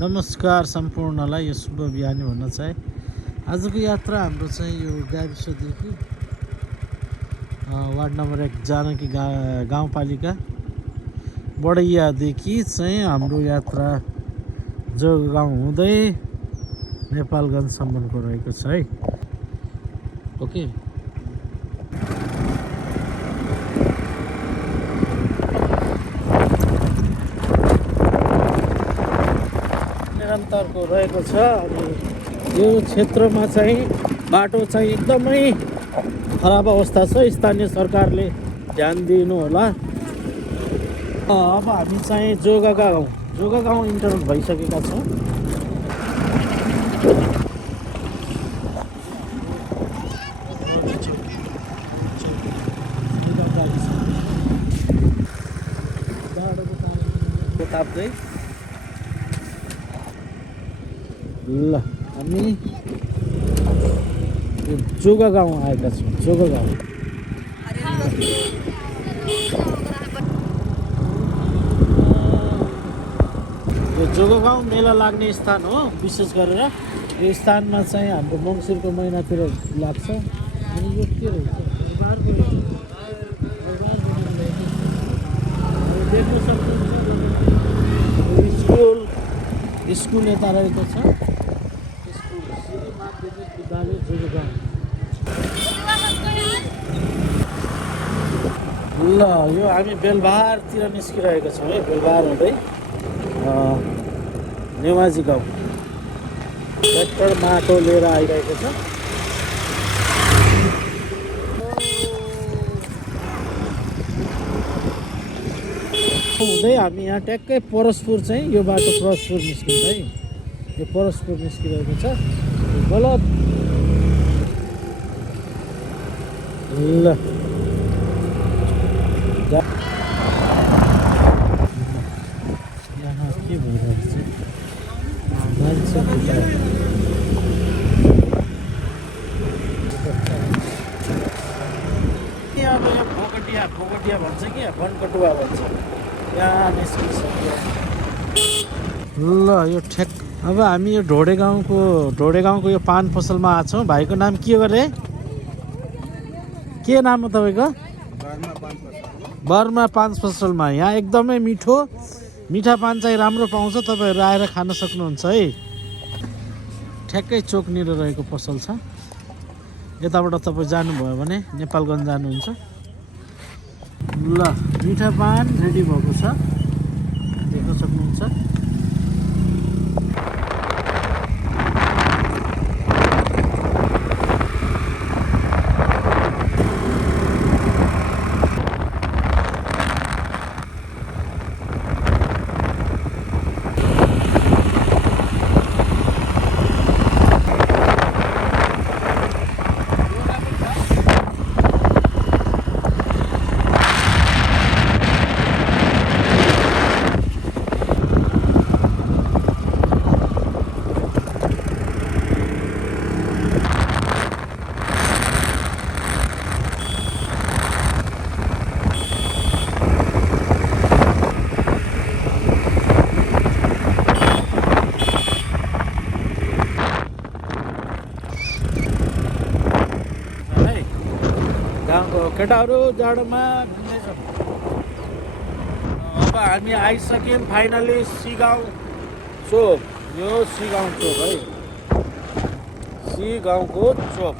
नमस्कार सम्पूर्णलाई यो शुभ बिहानी भन्न चाहे। आजको यात्रा हाम्रो चाहिँ यो गाविसदेखि वार्ड नम्बर 1 जानकी गाउँपालिका बडैयादेखि चाहिँ हाम्रो यात्रा जोगगाउँ हुँदै नेपालगञ्जसम्मको रहेको छ है। ओके, निरन्तरको रहेको छ। अनि यो क्षेत्रमा चाहिँ बाटो चाहिँ एकदमै खराब अवस्था छ। स्थानीय सरकारले ध्यान दिनु होला। अब हामी चाहिँ जोगगाउँ इन्टर भइसकेका छौँ। ताप्दै ल हामी यो जोगगाउँ आएका छौँ। जोगगाउँ यो जोगगाउँ मेला लाग्ने स्थान हो। विशेष गरेर यो स्थानमा चाहिँ हाम्रो मङ्सिरको महिनातिर लाग्छ। अनि यो के रहेछ देख्न सक्नुहुन्छ। स्कुल यता रहेको छ। स्कुल श्री माध्यमिक विद्यालय जोगगाउँ। ल यो हामी बेलबारतिर निस्किरहेका छौँ है। बेलबार हुँदै नेवाजी गाउँ ट्र्याक्टर माटो लिएर आइरहेको छ। हुँदै हामी यहाँ ट्याक्कै परसपुर चाहिँ यो बाटो परसपुर निस्किन्छ है। यो परसपुर निस्किरहेको छ। गलत ल यहाँ के भइरहेको छ मान्छे अब यो फोगटिया भन्छ कि बनकटुवा भन्छ। यहाँ निस्किसक्यो। ल यो अब हामी यो ढोडे गाउँको यो पान पसलमा आएको छौँ। भाइको नाम के गरे? के नाम हो तपाईँको? बर्मा पान पसलमा। यहाँ एकदमै मिठा पान चाहिँ राम्रो पाउँछ। तपाईँहरू आएर खान सक्नुहुन्छ है। ठ्याक्कै चोकनिर रहेको पसल छ। यताबाट तपाईँ जानुभयो भने नेपालगञ्ज जानुहुन्छ। ल मिठा पान रेडी भएको छ, देख्न सक्नुहुन्छ। गाउँको केटाहरू जाडोमा घुम्दैछन्। अब हामी आइसक्यौँ फाइनली सिगाउँ चोक। यो सिगाउँ चोक है। सिगाउँको चोक।